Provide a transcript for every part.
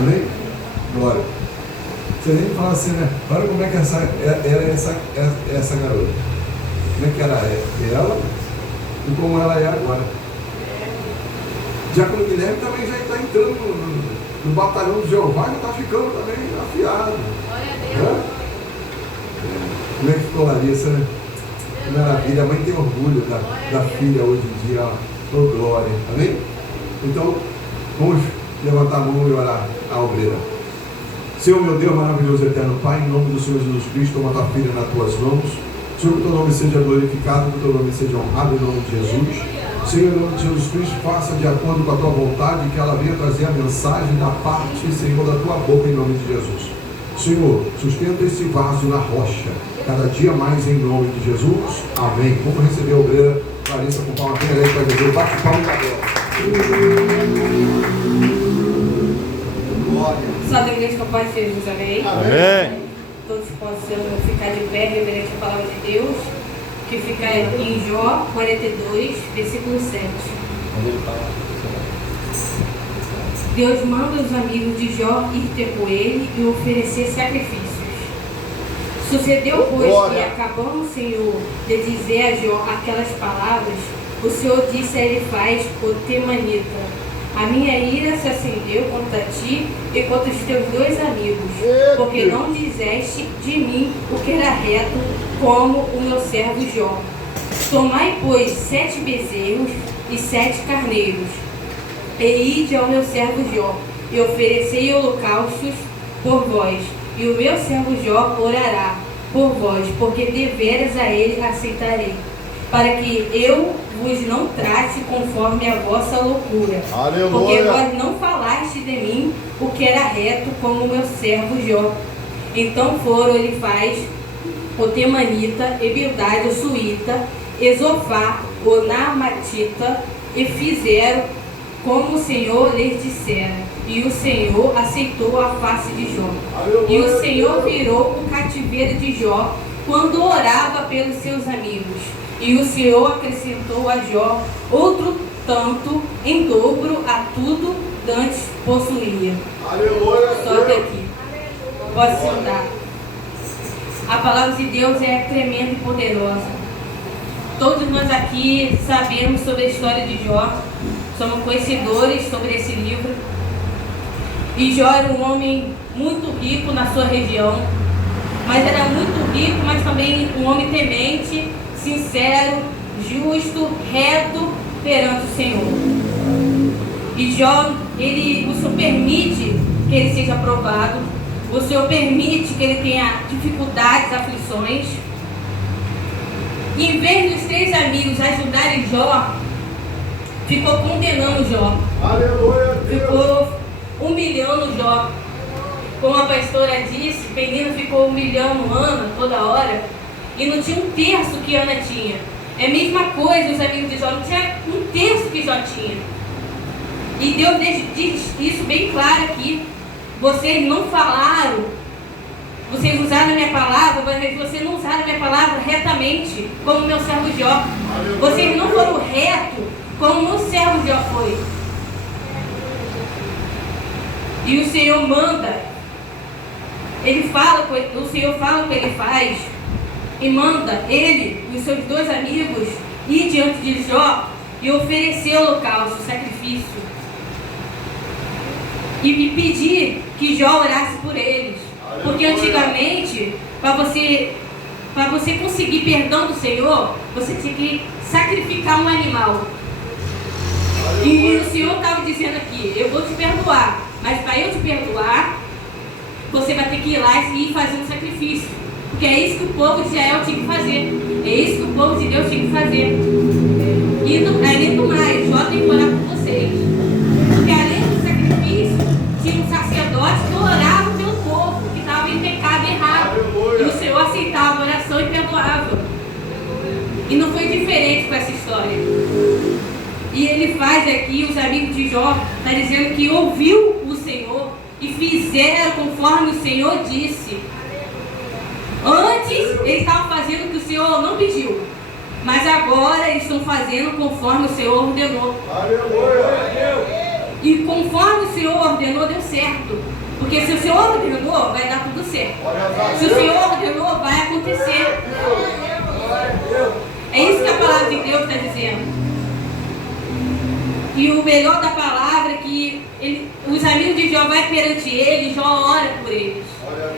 Amém? Glória. Você nem fala assim, né? Olha como é que era essa garota. Como é que era ela e como ela é agora. Diácono Guilherme também já está entrando no batalhão de Jeová, já está ficando também afiado. Glória a Deus. Como é que ficou Larissa, né? Que maravilha, a mãe tem orgulho da filha hoje em dia, oh glória, amém? Então, vamos levantar a mão e orar a obreira. Senhor, meu Deus maravilhoso, eterno Pai, em nome do Senhor Jesus Cristo, toma tua filha nas tuas mãos. Senhor, que teu nome seja glorificado, que teu nome seja honrado em nome de Jesus. Senhor, em nome de Jesus Cristo, faça de acordo com a tua vontade, que ela venha trazer a mensagem da parte, Senhor, da tua boca em nome de Jesus. Senhor, sustenta esse vaso na rocha, cada dia mais em nome de Jesus. Amém. Vamos receber a obreira Larissa com palma bem alegre para Jesus. Bate palma agora. Só da igreja com a paz de Jesus, amém? Amém. Todos possam ficar de pé, reverente à palavra de Deus, que fica em Jó 42, versículo 7. Deus manda os amigos de Jó ir ter com ele e oferecer sacrifícios. Sucedeu, pois, que acabando o Senhor de dizer a Jó aquelas palavras, o Senhor disse a Elifaz, o temanita: a minha ira se acendeu contra ti e contra os teus dois amigos, porque não disseste de mim o que era reto, como o meu servo Jó. Tomai, pois, 7 bezerros e 7 carneiros, e ide ao meu servo Jó, e oferecei holocaustos por vós, e o meu servo Jó orará por vós, porque deveras a ele aceitarei, para que eu vos não trate conforme a vossa loucura. Aleluia. Porque vós não falaste de mim o que era reto, como o meu servo Jó. Então foram Elifaz, o temanita, e Bildade, o suíta, e Zofar, o naamatita, e fizeram como o Senhor lhes dissera. E o Senhor aceitou a face de Jó. Aleluia. E o Senhor virou o cativeiro de Jó quando orava pelos seus amigos. E o Senhor acrescentou a Jó outro tanto em dobro a tudo dantes possuía. Aleluia. Só até aqui. Pode sentar. A palavra de Deus é tremenda e poderosa. Todos nós aqui sabemos sobre a história de Jó. Somos conhecedores sobre esse livro. E Jó era um homem muito rico na sua região. Mas era muito rico, mas também um homem temente, sincero, justo, reto perante o Senhor. E Jó, o Senhor permite que ele seja provado, o Senhor permite que ele tenha dificuldades, aflições. E em vez dos 3 amigos ajudarem Jó, ficou condenando Jó. Aleluia, ficou humilhando Jó. Como a pastora disse, Penina ficou humilhando Ana toda hora. E não tinha um terço que Ana tinha. É a mesma coisa, os amigos de Jó não tinha um terço que Jó tinha. E Deus diz isso bem claro aqui. Vocês não falaram, vocês usaram a minha palavra, mas vocês não usaram a minha palavra retamente, como o meu servo Jó. Vocês não foram retos, como o meu servo Jó foi. E o Senhor manda, o Senhor fala o que ele faz, e manda ele e os seus 2 amigos ir diante de Jó e oferecer holocausto, sacrifício. E pedir que Jó orasse por eles. Porque antigamente, para você conseguir perdão do Senhor, você tinha que sacrificar um animal. E o Senhor estava dizendo aqui: eu vou te perdoar, mas para eu te perdoar, você vai ter que ir lá e fazer um sacrifício. Porque é isso que o povo de Israel tinha que fazer. É isso que o povo de Deus tinha que fazer. E além do mais, Jó tem que orar por vocês. Porque além do sacrifício, tinha um sacerdote que orava pelo povo, que estava em pecado errado. E o Senhor aceitava a oração e perdoava. E não foi diferente com essa história. E ele faz aqui, os amigos de Jó, está dizendo que ouviu o Senhor e fizeram conforme o Senhor disse. Antes, eles estavam fazendo o que o Senhor não pediu. Mas agora eles estão fazendo conforme o Senhor ordenou. Aleluia. E conforme o Senhor ordenou, deu certo. Porque se o Senhor ordenou, vai dar tudo certo. Se o Senhor ordenou, vai acontecer. É isso que a palavra de Deus está dizendo. E o melhor da palavra é que os amigos de Jó vão perante ele, Jó ora por eles.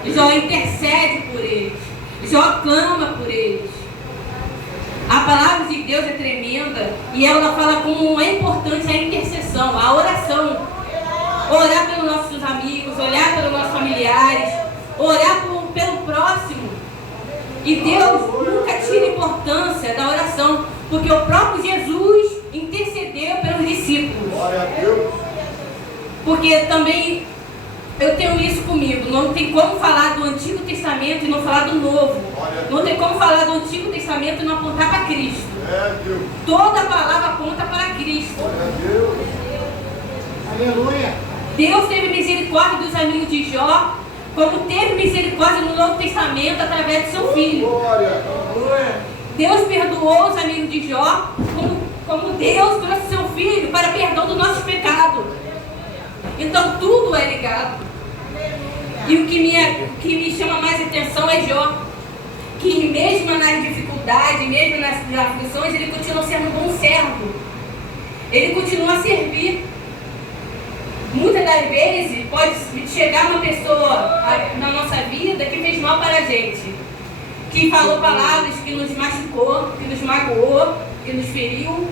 Jó intercede por eles. Jó clama por eles. A palavra de Deus é tremenda e ela fala como é importante a intercessão, a oração. Orar pelos nossos amigos, orar pelos nossos familiares, orar pelo próximo. E Deus nunca tira a importância da oração, porque o próprio Jesus intercedeu pelos discípulos. Porque também eu tenho isso comigo. Não tem como falar do Antigo Testamento e não falar do Novo. Não tem como falar do Antigo Testamento e não apontar para Cristo. Toda a palavra aponta para Cristo. Aleluia. Deus teve misericórdia dos amigos de Jó, como teve misericórdia no Novo Testamento através de seu filho. Deus perdoou os amigos de Jó, como Deus trouxe seu filho para perdão dos nossos pecados. Então tudo é ligado. E o que me chama mais atenção é Jó, que mesmo nas dificuldades, mesmo nas aflições, ele continua sendo um bom servo. Ele continua a servir. Muitas das vezes pode chegar uma pessoa na nossa vida que fez mal para a gente, que falou palavras que nos machucou, que nos magoou, que nos feriu.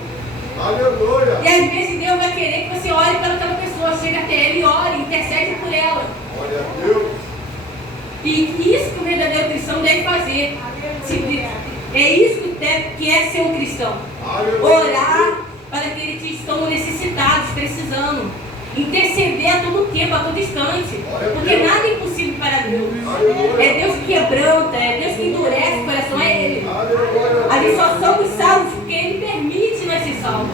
Aleluia. E às vezes Deus vai querer que você ore para aquela pessoa, chega até ela e ore, intercede por ela. Glória a Deus. E isso que o verdadeiro cristão deve fazer. É isso que é ser um cristão. Orar para aqueles que estão necessitados, precisando. Interceder a todo tempo, a todo instante. Porque nada é impossível para Deus. É Deus que quebranta, é Deus que endurece o coração, é Ele. Ali só somos salvos porque Ele permite nós ser salvos.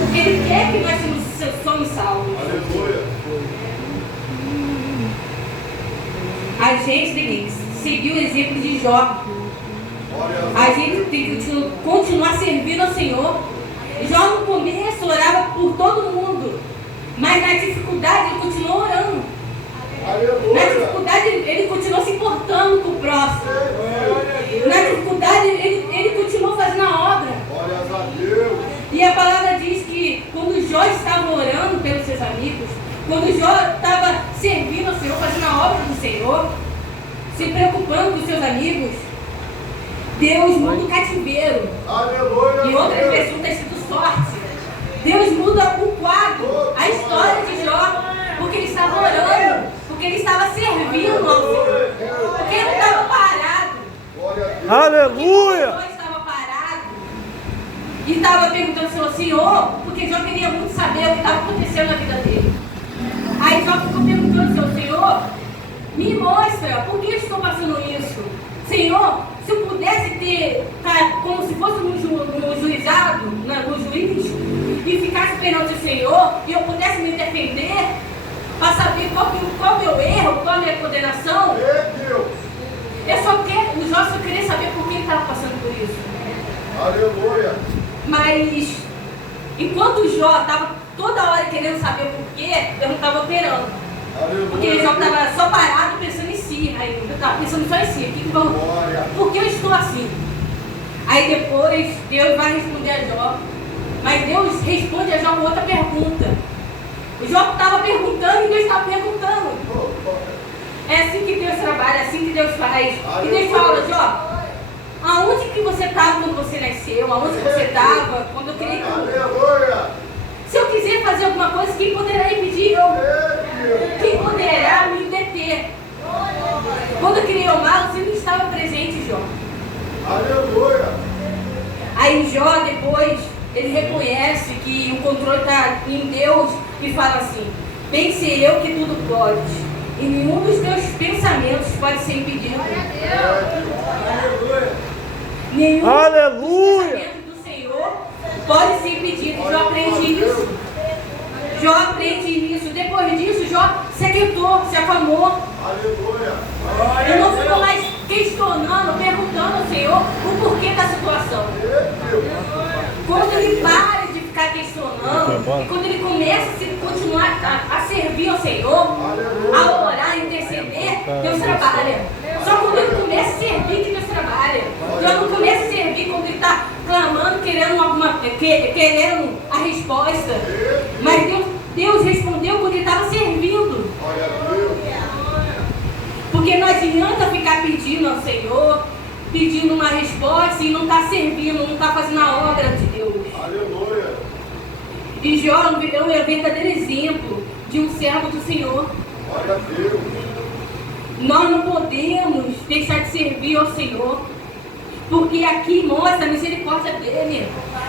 Porque Ele quer que nós somos salvos. A gente tem que seguir o exemplo de Jó. A gente tem que continuar servindo ao Senhor. Jó no começo orava por todo mundo, mas na dificuldade ele continuou orando. Na dificuldade ele continuou se importando com o próximo. Na dificuldade ele continuou fazendo a obra. E a palavra diz que quando Jó estava orando pelos seus amigos, quando Jó estava servindo ao Senhor, fazendo a obra do Senhor, se preocupando com os seus amigos, Deus muda o cativeiro. E outras pessoas têm sido sorte. Deus muda o quadro, a história de Jó, porque ele estava orando, porque ele estava servindo ao Senhor, porque ele estava parado. Aleluia! Jó estava parado e estava perguntando ao Senhor, porque Jó queria muito saber o que estava acontecendo na vida dele. Aí Jó ficou perguntando ao Senhor, me mostra, por que eu estou passando isso? Senhor, se eu pudesse estar como se fosse no juizado, no juiz, e ficasse perante o Senhor, e eu pudesse me defender, para saber qual é o meu erro, qual é a minha condenação, o Jó só queria saber por que ele estava passando por isso. Aleluia. Mas, enquanto Jó estava toda hora querendo saber por quê, Deus não estava operando. Porque Jó estava só parado pensando em si, aí eu estava pensando só em si, por que eu estou assim? Aí depois Deus vai responder a Jó, mas Deus responde a Jó com outra pergunta. O Jó estava perguntando e Deus estava perguntando. É assim que Deus trabalha, é assim que Deus faz. E Deus fala, Jó, aonde que você estava quando você nasceu? Aonde que você estava quando eu criei tudo? Se eu quiser fazer alguma coisa, quem poderá impedir? Quem poderá me deter? Quando eu criei o mal, você não estava presente, Jó. Aleluia. Aí Jó, depois, ele reconhece que o controle está em Deus e fala assim, bem sei eu que tudo pode, e nenhum dos teus pensamentos pode ser impedido. Nenhum dos pensamentos do Senhor pode ser impedido. Jó aprende isso. Jó aprende isso. Depois disso, Jó se aquietou, se acalmou. Ele não ficou mais questionando, perguntando ao Senhor o porquê da situação. Quando ele para de ficar questionando, e quando ele começa a continuar continuar a servir ao Senhor, a orar, a interceder, Deus trabalha. Só quando ele começa a servir que Deus trabalha. Deus não começa a servir quando ele está clamando, querendo a resposta. Mas Deus respondeu quando ele estava servindo. Porque não adianta ficar pedindo ao Senhor, pedindo uma resposta e não está servindo, não está fazendo a obra de Deus. Aleluia. E Jó é um verdadeiro exemplo de um servo do Senhor. Glória a Deus. Nós não podemos deixar de servir ao Senhor, porque aqui mostra a misericórdia dele,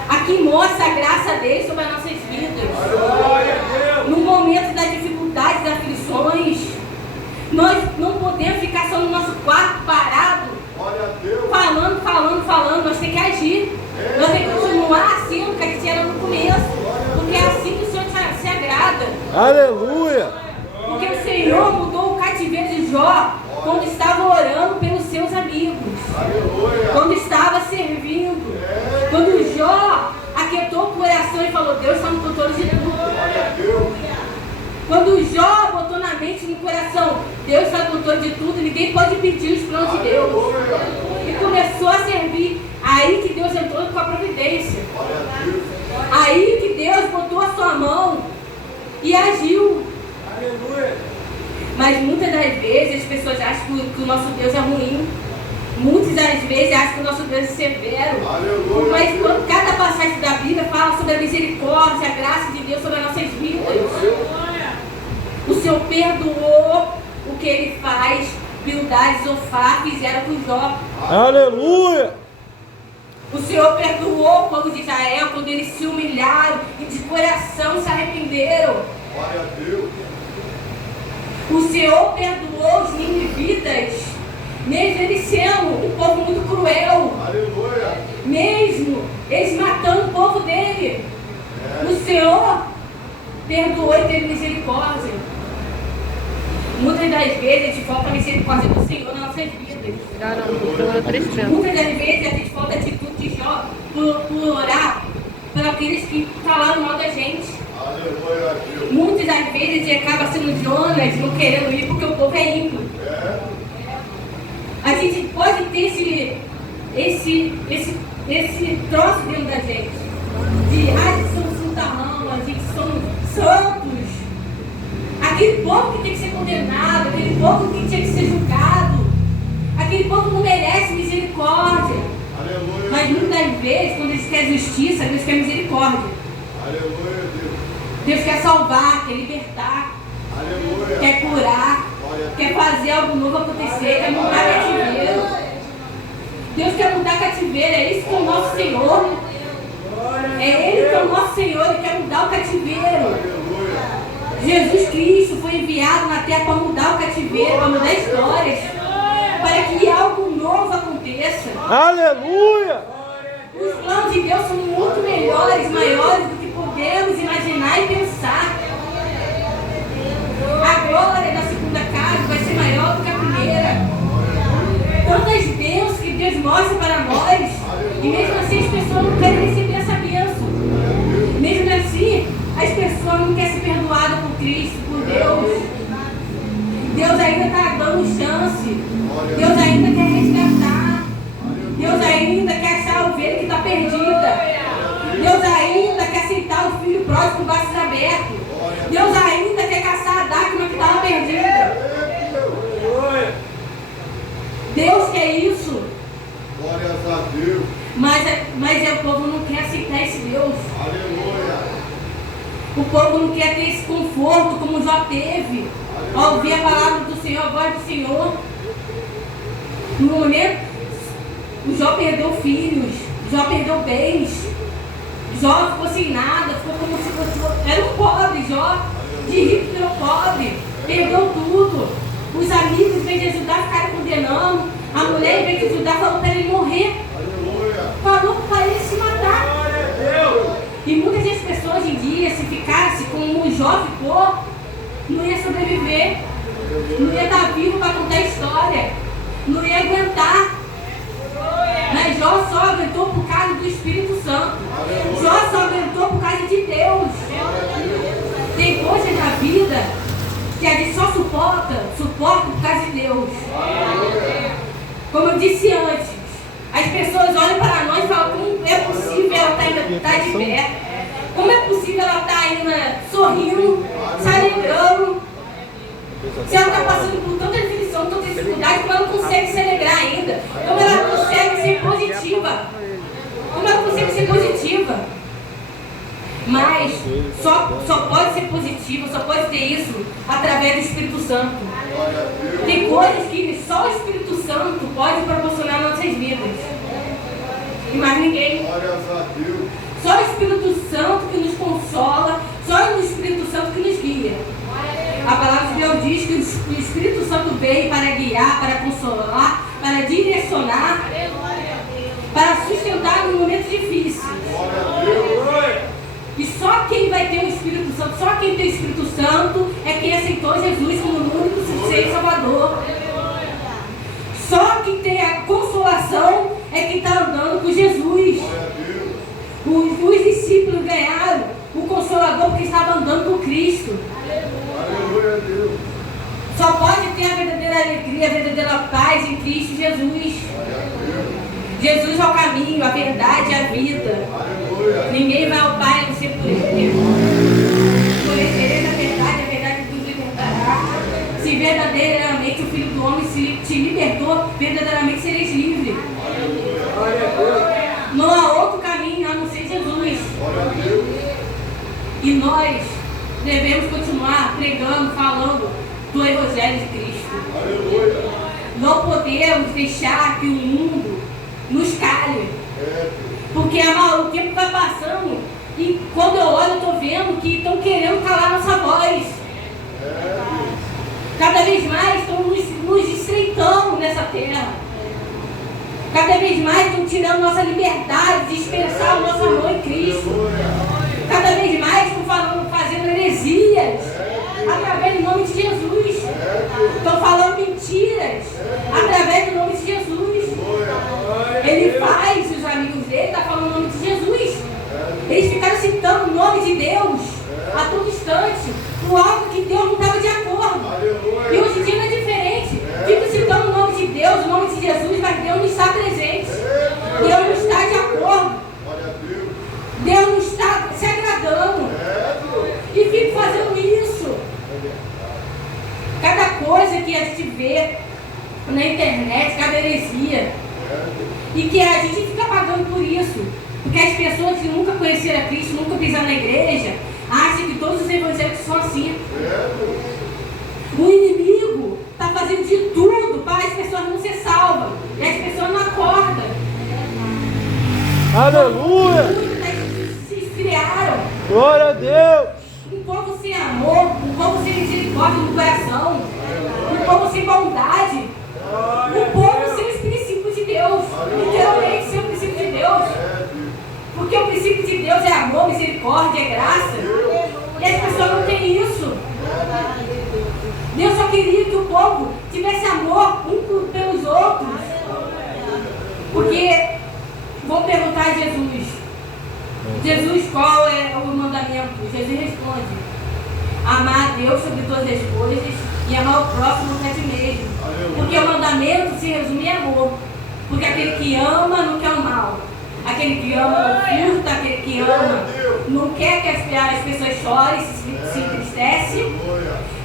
aqui mostra a graça dele sobre as nossas vidas. No momento das dificuldades, das aflições, nós não podemos ficar só no nosso quarto parado, falando, nós temos que agir, nós temos que continuar sendo o que a gente era no começo, porque é assim que o Senhor se agrada. Aleluia! Porque o Senhor mudou o cativeiro de Jó quando estava orando pelos seus amigos. Aleluia. Quando estava servindo. Quando Jó aquietou o coração e falou, Deus está no controle de tudo. Quando Jó botou na mente e no coração, Deus está no controle de tudo, ninguém pode impedir os planos de Deus. E começou a servir. Aí que Deus entrou com a providência. Aí que Deus botou a sua mão e agiu. Mas muitas das vezes as pessoas acham que o nosso Deus é ruim. Muitas das vezes acham que o nosso Deus é severo. Aleluia. Mas quando cada passagem da Bíblia fala sobre a misericórdia, a graça de Deus sobre as nossas vidas. O Senhor perdoou o que ele faz, Bildade e Zofar fizeram com Jó. Aleluia! O Senhor perdoou o povo de Israel quando eles se humilharam e de coração se arrependeram. Glória a Deus. O Senhor perdoou os ninivitas, mesmo eles sendo um povo muito cruel. Aleluia. Mesmo eles matando o povo dele. O Senhor perdoou e teve misericórdia. Muitas das vezes a gente falta a misericórdia do Senhor nas nossas vidas. Muitas das vezes a gente falta a atitude de Jó por orar por aqueles que falaram mal da gente. Aleluia, Deus. Muitas das vezes a gente acaba sendo Jonas, não querendo ir porque o povo é ímpio. A gente pode ter esse troço dentro da gente. De a gente somos santarrão, a gente somos santos. Aquele povo que tem que ser condenado, aquele povo que tinha que ser julgado, aquele povo não merece misericórdia. Aleluia. Mas muitas das vezes, quando eles querem justiça, Deus quer misericórdia. Aleluia, Deus. Deus quer salvar, quer libertar, Aleluia. quer curar, quer fazer algo novo acontecer, quer mudar cativeiro. Deus quer mudar cativeiro, é isso que é o nosso Senhor. É Ele que é o nosso Senhor, Ele quer mudar o cativeiro. Jesus Cristo foi enviado na terra para mudar o cativeiro, para mudar histórias, para que algo novo aconteça. Aleluia! Os planos de Deus são muito melhores, maiores do que podemos imaginar e pensar. A glória da segunda casa vai ser maior do que a primeira. Tantas bênçãos que Deus mostra para nós, e mesmo assim as pessoas não querem receber essa bênção. Mesmo assim, as pessoas não querem ser perdoadas por Cristo, por Deus. Deus ainda está dando chance. Deus ainda quer resgatar. Deus ainda quer achar a ovelha que está perdida. Deus ainda quer aceitar o filho pródigo com braços abertos. Deus ainda quer caçar a dáquila que estava perdida. Deus quer isso. Glórias a Deus. Mas o povo não quer aceitar esse Deus. Aleluia. O povo não quer ter esse conforto como Jó teve. Ao ouvir a palavra do Senhor, a voz do Senhor. No momento, o Jó perdeu filhos, Jó perdeu bens, Jó ficou sem nada, ficou como se fosse... Era um pobre, Jó, de rico virou pobre, perdeu tudo. Os amigos, em vez de ajudar, ficaram condenando. A mulher, em vez de ajudar, falou para ele morrer. Aleluia. Falou para ele se matar. E muitas das pessoas hoje em dia, se ficasse como o Jó ficou, não ia sobreviver, não ia estar vivo para contar a história, não ia aguentar. Mas Jó só aguentou por causa do Espírito Santo. Jó só aguentou por causa de Deus. Tem coisas suporta por causa de Deus. Como eu disse antes, as pessoas olham para nós e falam: como é possível ela estar de pé? Como é possível ela estar ainda sorrindo, se alegrando? Se ela está passando por tanta aflição, tanta dificuldade, como ela não consegue se alegrar ainda? Como ela consegue ser positiva? Como ela consegue ser positiva? Mas só pode ser positiva, só pode ter isso através do Espírito Santo. Tem coisas que só o Espírito Santo pode proporcionar nas nossas vidas. E mais ninguém. Só o Espírito Santo que nos consola, só o Espírito Santo que nos guia. A palavra de Deus diz que o Espírito Santo veio para guiar, para consolar, para direcionar, para sustentar nos momentos difíceis. E só quem vai ter o Espírito Santo, só quem tem o Espírito Santo é quem aceitou Jesus como o único suficiente Salvador. Só quem tem a consolação é quem está andando com Jesus. Os discípulos ganharam o Consolador porque estavam andando com Cristo. Só pode ter a verdadeira alegria, a verdadeira paz em Cristo Jesus. Jesus é o caminho, a verdade e a vida. Ninguém vai ao Pai a não ser por Ele. Conhecereis a verdade vos libertará. Se verdadeiramente o Filho do Homem te libertou, verdadeiramente sereis livres. Não há outro caminho a não ser Jesus. E nós devemos continuar pregando, falando do Evangelho de Cristo. Não podemos deixar que o mundo nos calhe. Porque o tempo vai passando e quando eu olho, eu estou vendo que estão querendo calar nossa voz. Cada vez mais estão nos estreitando nessa terra. Cada vez mais estão tirando nossa liberdade de expressar o nosso amor em Cristo. Cada vez mais estão fazendo heresias através do nome de Jesus. Estão falando mentiras através do nome de Jesus. Ele faz, os amigos dele estão falando o nome de Jesus. Eles ficaram citando o nome de Deus a todo instante, por algo que Deus não estava de acordo. E hoje em dia não é diferente. Fico citando o nome de Deus, o nome de Jesus, mas Deus não está presente. Deus não está de acordo. Deus não está se agradando. E fico fazendo isso. Cada coisa que a gente vê na internet, cada heresia. E que a gente fica pagando por isso. Porque as pessoas que nunca conheceram a Cristo, nunca pisaram na igreja, acham que todos os evangélicos são assim. O inimigo está fazendo de tudo para as pessoas não ser salvas. E as pessoas não acordam. Aleluia! Se esfriaram. Glória a Deus! Um povo sem amor, um povo sem misericórdia no coração, um povo sem bondade, um povo sem os princípios de Deus, literalmente sem o princípio de Deus, porque o princípio de Deus é amor, misericórdia, é graça, e as pessoas não têm isso. Deus só queria que o povo tivesse amor um pelos outros, porque vão perguntar a Jesus, qual é o mandamento? Jesus responde: amar a Deus sobre todas as coisas e amar o próximo como a ti mesmo. Porque o mandamento se resume em amor. Porque aquele que ama não quer o mal. Aquele que ama não furta, aquele que ama não quer que as pessoas chorem, se entristece.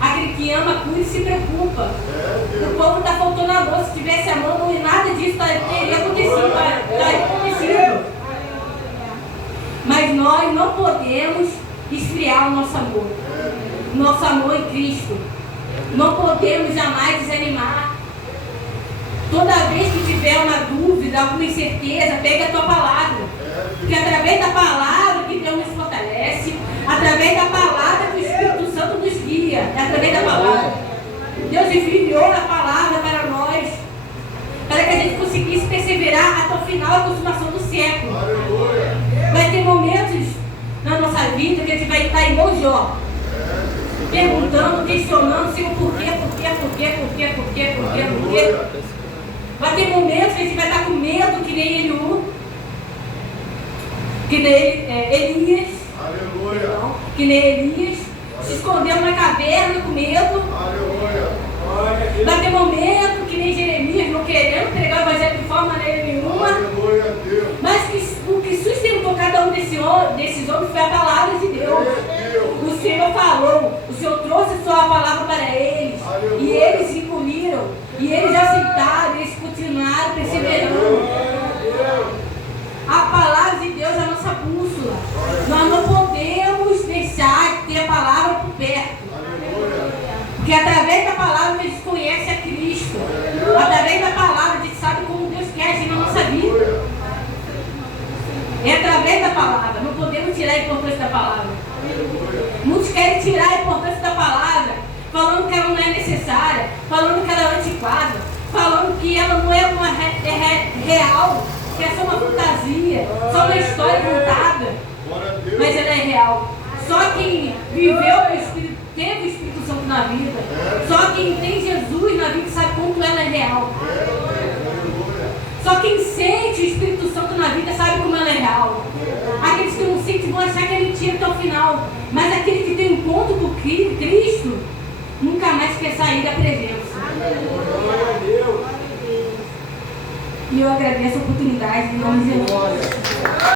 Aquele que ama cuida e se preocupa. O povo está faltando amor. Se tivesse amor, nada disso teria acontecido. Mas nós não podemos esfriar o nosso amor. Nosso amor em Cristo. Não podemos jamais desanimar. Toda vez que tiver uma dúvida, alguma incerteza, pega a tua palavra. Porque através da palavra que Deus nos fortalece, através da palavra que o Espírito Santo nos guia, é através da palavra. Deus enviou a palavra para nós, para que a gente conseguisse perseverar até o final, a consumação do século. Vai ter momentos na nossa vida que a gente vai estar igual Jó, perguntando, questionando, Senhor, por quê? Vai ter momentos que a gente vai estar com medo, que nem Eliú, que nem Elias, perdão, que nem Elias, se escondendo na caverna com medo. esses homens foi a palavra de Deus. O Senhor falou, o Senhor trouxe a sua palavra para eles. E eles engoliram, e eles aceitaram, eles continuaram perseverando. A palavra de Deus é a nossa bússola. Nós não podemos deixar de ter a palavra por perto. Porque através da palavra a gente conhece a Cristo. Através da palavra a gente sabe como Deus quer agir na nossa vida. É através da palavra. Não podemos tirar a importância da palavra. Muitos querem tirar a importância da palavra, falando que ela não é necessária, falando que ela é antiquada, falando que ela não é uma real, que é só uma fantasia, só uma história contada. Mas ela é real. Só quem viveu o Espírito, teve o Espírito Santo na vida, só quem tem Jesus na vida sabe quanto ela é real. Só quem sente o Espírito Santo na vida sabe como ela é real. Aqueles que não sentem vão achar que é mentira até o final. Mas aquele que tem um encontro com Cristo nunca mais quer sair da presença. E eu agradeço a oportunidade em nome de Jesus.